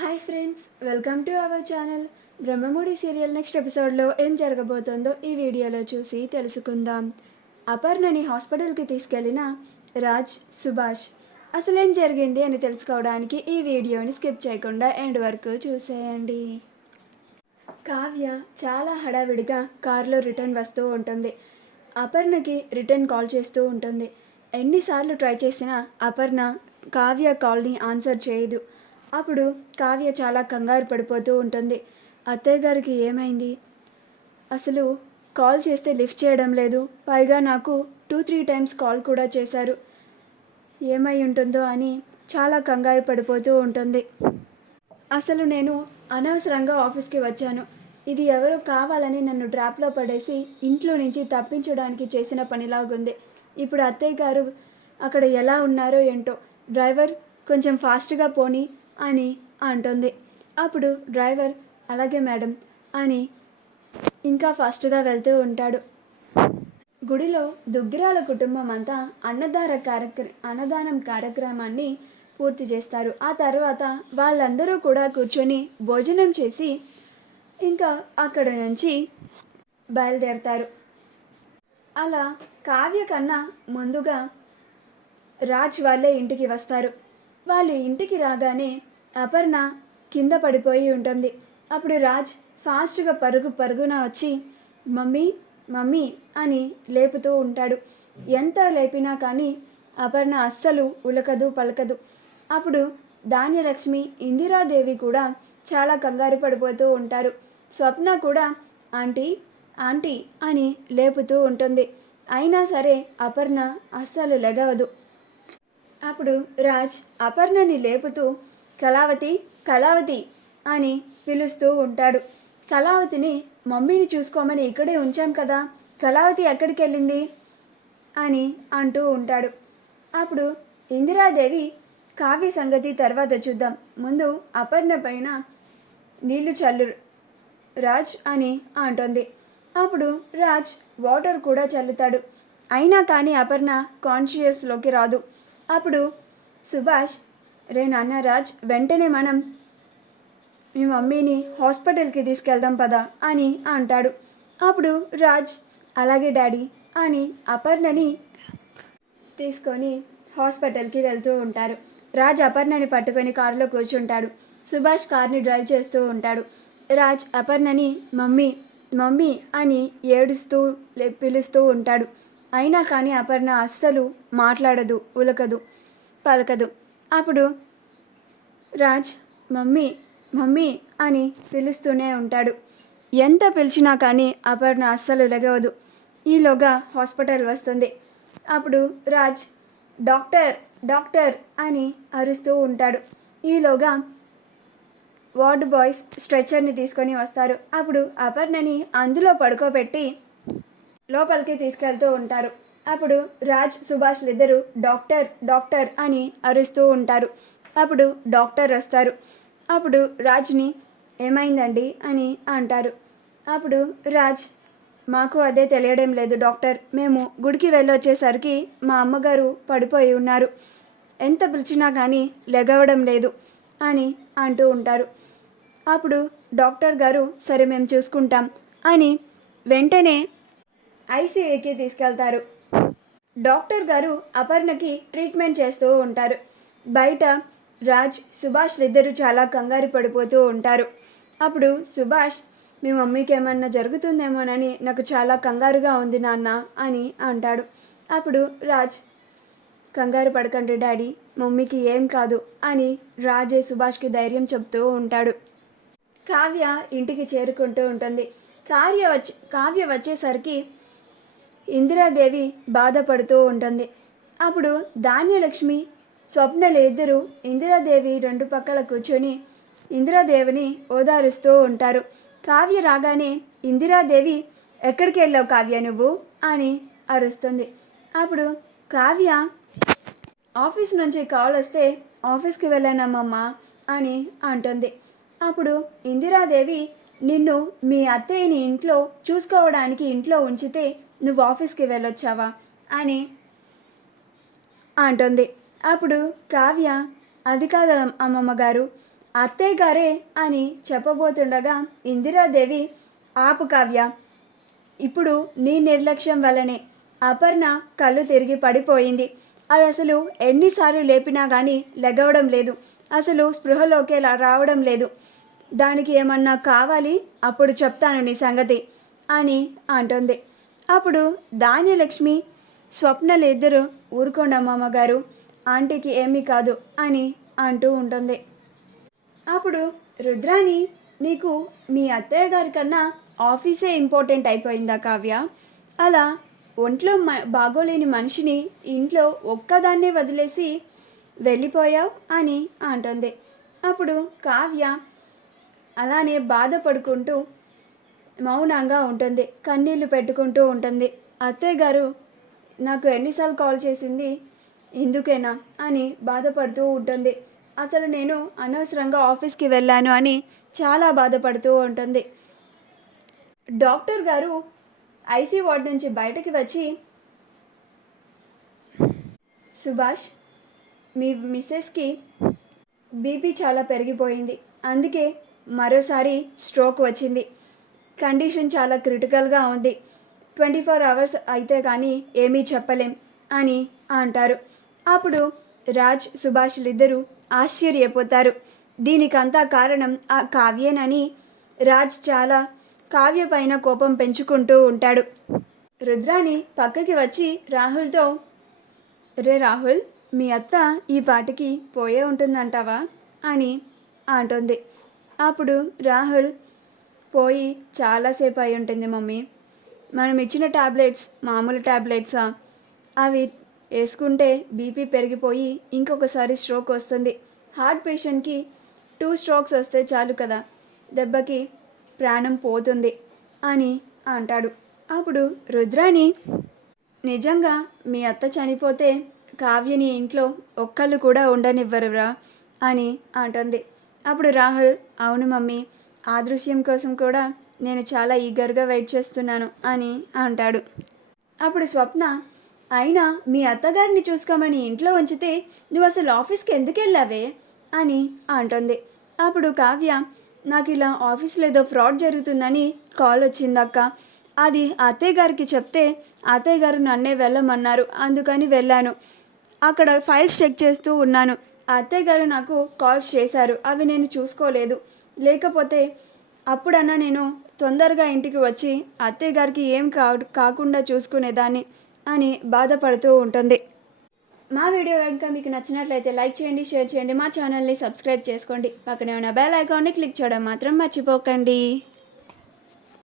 Hi friends, welcome to our channel. Brahmamudi serial next ఎపిసోడ్లో ఏం జరగబోతోందో ఈ వీడియోలో చూసి తెలుసుకుందాం. అపర్ణని హాస్పిటల్కి తీసుకెళ్లిన రాజ్, సుభాష్ అసలేం జరిగింది అని తెలుసుకోవడానికి ఈ వీడియోని స్కిప్ చేయకుండా ఎండ్ వరకు చూసేయండి. కావ్య చాలా హడావిడిగా కారులో రిటర్న్ వస్తూ ఉంటుంది. అపర్ణకి రిటర్న్ కాల్ చేస్తూ ఉంటుంది. ఎన్నిసార్లు ట్రై చేసినా అపర్ణ కావ్య కాల్ని ఆన్సర్ చేయదు. అప్పుడు కావ్య చాలా కంగారు పడిపోతూ ఉంటుంది. అత్తయ్య గారికి ఏమైంది? అసలు కాల్ చేస్తే లిఫ్ట్ చేయడం లేదు. పైగా నాకు 2-3 టైమ్స్ కాల్ కూడా చేశారు. ఏమై ఉంటుందో అని చాలా కంగారు పడిపోతూ ఉంటుంది. అసలు నేను అనవసరంగా ఆఫీస్కి వచ్చాను. ఇది ఎవరో కావాలని నన్ను ట్రాప్లో పడేసి ఇంట్లో నుంచి తప్పించడానికి చేసిన పనిలాగుంది. ఇప్పుడు అత్తయ్య గారు అక్కడ ఎలా ఉన్నారో ఏంటో. డ్రైవర్ కొంచెం ఫాస్ట్గా పోని అని అంటుంది. అప్పుడు డ్రైవర్ అలాగే మేడం అని ఇంకా ఫాస్ట్గా వెళ్తూ ఉంటాడు. గుడిలో దుగ్గిరాల కుటుంబం అంతా అన్నదానం కార్యక్రమాన్ని పూర్తి చేస్తారు. ఆ తర్వాత వాళ్ళందరూ కూడా కూర్చొని భోజనం చేసి ఇంకా అక్కడ నుంచి బయలుదేరతారు. అలా కావ్య కన్నా ముందుగా రాజ్ వాళ్ళే ఇంటికి వస్తారు. వాళ్ళు ఇంటికి రాగానే అపర్ణ కింద పడిపోయి ఉంటుంది. అప్పుడు రాజ్ ఫాస్ట్గా పరుగున వచ్చి మమ్మీ మమ్మీ అని లేపుతూ ఉంటాడు. ఎంత లేపినా కానీ అపర్ణ అస్సలు ఉలకదు పలకదు. అప్పుడు ధాన్యలక్ష్మి, ఇందిరాదేవి కూడా చాలా కంగారు పడిపోతూ ఉంటారు. స్వప్న కూడా ఆంటీ ఆంటీ అని లేపుతూ ఉంటుంది. అయినా సరే అపర్ణ అస్సలు లెగవదు. అప్పుడు రాజ్ అపర్ణని లేపుతూ కళావతి కళావతి అని పిలుస్తూ ఉంటాడు. కళావతిని మమ్మీని చూసుకోమని ఇక్కడే ఉంచాం కదా, కళావతి ఎక్కడికి వెళ్ళింది అని అంటూ ఉంటాడు. అప్పుడు ఇందిరాదేవి కావ్య సంగతి తర్వాత చూద్దాం, ముందు అపర్ణ పైన నీళ్లు చల్లు రాజ్ అని అంటుంది. అప్పుడు రాజ్ వాటర్ కూడా చల్లుతాడు. అయినా కానీ అపర్ణ కాన్షియస్లోకి రాదు. అప్పుడు సుభాష్ రే నాన్న రాజ్, వెంటనే మనం మీ మమ్మీని హాస్పిటల్కి తీసుకెళ్దాం పదా అని అంటాడు. అప్పుడు రాజ్ అలాగే డాడీ అని అపర్ణని తీసుకొని హాస్పిటల్కి వెళ్తూ ఉంటారు. రాజ్ అపర్ణని పట్టుకొని కారులో కూర్చుంటాడు. సుభాష్ కార్ని డ్రైవ్ చేస్తూ ఉంటాడు. రాజ్ అపర్ణని మమ్మీ మమ్మీ అని ఏడుస్తూ పిలుస్తూ ఉంటాడు. అయినా కానీ అపర్ణ అస్సలు మాట్లాడదు, ఉలకదు, పలకదు. అప్పుడు రాజ్ మమ్మీ మమ్మీ అని పిలుస్తూనే ఉంటాడు. ఎంత పిలిచినా కానీ అపర్ణ అస్సలు లెగవదు. ఈలోగా హాస్పిటల్ వస్తుంది. అప్పుడు రాజ్ డాక్టర్ డాక్టర్ అని అరుస్తూ ఉంటాడు. ఈలోగా వార్డ్ బాయ్స్ స్ట్రెచర్ని తీసుకొని వస్తారు. అప్పుడు అపర్ణని అందులో పడుకోబెట్టి లోపలికి తీసుకెళ్తూ ఉంటారు. అప్పుడు రాజ్, సుభాష్ ఇద్దరు డాక్టర్ డాక్టర్ అని అరుస్తూ ఉంటారు. అప్పుడు డాక్టర్ వస్తారు. అప్పుడు రాజ్ని ఏమైందండి అని అంటారు. అప్పుడు రాజ్ మాకు అదే తెలియడం లేదు డాక్టర్, మేము గుడికి వెళ్ళొచ్చేసరికి మా అమ్మగారు పడిపోయి ఉన్నారు, ఎంత పిలిచినా కానీ లెగవడం లేదు అని అంటూ ఉంటారు. అప్పుడు డాక్టర్ గారు సరే మేము చూసుకుంటాం అని వెంటనే ఐసీయూకి తీసుకెళ్తారు. డాక్టర్ గారు అపర్ణకి ట్రీట్మెంట్ చేస్తూ ఉంటారు. బయట రాజ్, సుభాష్ ఇద్దరు చాలా కంగారు పడిపోతూ ఉంటారు. అప్పుడు సుభాష్ మీ మమ్మీకి ఏమన్నా జరుగుతుందేమోనని నాకు చాలా కంగారుగా ఉంది నాన్న అని అంటాడు. అప్పుడు రాజ్ కంగారు పడకండి డాడీ, మమ్మీకి ఏం కాదు అని రాజే సుభాష్కి ధైర్యం చెప్తూ ఉంటాడు. కావ్య ఇంటికి చేరుకుంటూ ఉంటుంది. కావ్య వచ్చేసరికి ఇందిరాదేవి బాధపడుతూ ఉంటుంది. అప్పుడు ధాన్యలక్ష్మి, స్వప్నలు ఇద్దరు ఇందిరాదేవి రెండు పక్కల కూర్చొని ఇందిరాదేవిని ఓదారుస్తూ ఉంటారు. కావ్య రాగానే ఇందిరాదేవి ఎక్కడికి వెళ్ళావు కావ్య నువ్వు అని అరుస్తుంది. అప్పుడు కావ్య ఆఫీస్ నుంచి కాల్ వస్తే ఆఫీస్కి వెళ్ళానమ్మమ్మ అని అంటుంది. అప్పుడు ఇందిరాదేవి నిన్ను మీ అత్తయ్యని ఇంట్లో చూసుకోవడానికి ఇంట్లో ఉంచితే నువ్వు ఆఫీస్కి వెళ్ళొచ్చావా అని అంటుంది. అప్పుడు కావ్య అది కాదు అమ్మమ్మ గారు, అత్తయ్య గారే అని చెప్పబోతుండగా ఇందిరాదేవి, ఆపు కావ్య, ఇప్పుడు నీ నిర్లక్ష్యం వల్లనే అపర్ణ కళ్ళు తిరిగి పడిపోయింది. అది అసలు ఎన్నిసార్లు లేపినా కానీ లెగవడం లేదు, అసలు స్పృహలోకి రావడం లేదు. దానికి ఏమన్నా కావాలి, అప్పుడు చెప్తాను నీ సంగతి అని అంటుంది. అప్పుడు ధాన్యలక్ష్మి, స్వప్నలు ఇద్దరు ఊరుకోండి అమ్మమ్మగారు, ఆంటీకి ఏమీ కాదు అని అంటూ ఉంటుంది. అప్పుడు రుద్రాణి, నీకు మీ అత్తయ్య గారి కన్నా ఆఫీసే ఇంపార్టెంట్ అయిపోయిందా కావ్య? అలా ఒంట్లో బాగోలేని మనిషిని ఇంట్లో ఒక్కదాన్నే వదిలేసి వెళ్ళిపోయావు అని అంటుంది. అప్పుడు కావ్య అలానే బాధపడుకుంటూ మౌనంగా ఉంటుంది, కన్నీళ్లు పెట్టుకుంటూ ఉంటుంది. అత్తయ్య గారు నాకు ఎన్నిసార్లు కాల్ చేసింది ఎందుకేనా అని బాధపడుతూ ఉంటుంది. అసలు నేను అనవసరంగా ఆఫీస్కి వెళ్ళాను అని చాలా బాధపడుతూ ఉంటుంది. డాక్టర్ గారు ఐసీ వార్డ్ నుంచి బయటకి వచ్చి, సుభాష్, మీ మిస్సెస్కి బీపీ చాలా పెరిగిపోయింది, అందుకే మరోసారి స్ట్రోక్ వచ్చింది, కండిషన్ చాలా క్రిటికల్గా ఉంది, 24 అవర్స్ అయితే కానీ ఏమీ చెప్పలేం అని అంటారు. అప్పుడు రాజ్, సుభాష్లిద్దరూ ఆశ్చర్యపోతారు. దీనికంతా కారణం ఆ కావ్యేనని రాజ్ చాలా కావ్య పైన కోపం పెంచుకుంటూ ఉంటాడు. రుద్రాణి పక్కకి వచ్చి రాహుల్తో, రే రాహుల్, మీ అత్త ఈ పాటికి పోయే ఉంటుందంటావా అని అంటుంది. అప్పుడు రాహుల్, పోయి చాలాసేపు అయి ఉంటుంది మమ్మీ, మనం ఇచ్చిన టాబ్లెట్స్ మామూలు టాబ్లెట్సా, అవి వేసుకుంటే బీపీ పెరిగిపోయి ఇంకొకసారి స్ట్రోక్ వస్తుంది, హార్ట్ పేషెంట్కి 2 స్ట్రోక్స్ వస్తే చాలు కదా, దెబ్బకి ప్రాణం పోతుంది అని అంటాడు. అప్పుడు రుద్రాణి, నిజంగా మీ అత్త చనిపోతే కావ్యని ఇంట్లో ఒక్కళ్ళు కూడా ఉండనివ్వరురా అని అంటుంది. అప్పుడు రాహుల్, అవును మమ్మీ, ఆ దృశ్యం కోసం కూడా నేను చాలా ఈగర్గా వెయిట్ చేస్తున్నాను అని అంటాడు. అప్పుడు స్వప్న, అయినా మీ అత్తగారిని చూసుకోమని ఇంట్లో ఉంచితే నువ్వు అసలు ఆఫీస్కి ఎందుకు వెళ్ళావే అని అంటుంది. అప్పుడు కావ్య, నాకు ఇలా ఆఫీస్లో ఏదో ఫ్రాడ్ జరుగుతుందని కాల్ వచ్చిందక్క, అది అత్తయ్య గారికి చెప్తే అత్తయ్య గారు నన్నే వెళ్ళమన్నారు, అందుకని వెళ్ళాను, అక్కడ ఫైల్స్ చెక్ చేస్తూ ఉన్నాను, అత్తయ్య గారు నాకు కాల్స్ చేశారు, అవి నేను చూసుకోలేదు, లేకపోతే అప్పుడన్నా నేను తొందరగా ఇంటికి వచ్చి అత్తయ్య గారికి ఏం కాకుండా చూసుకునేదాన్ని అని బాధపడుతూ ఉంటుంది. మా వీడియో కనుక మీకు నచ్చినట్లయితే లైక్ చేయండి, షేర్ చేయండి, మా ఛానల్ని సబ్స్క్రైబ్ చేసుకోండి, పక్కనే ఉన్న బెల్ ఐకాన్ని క్లిక్ చేయడం మాత్రం మర్చిపోకండి.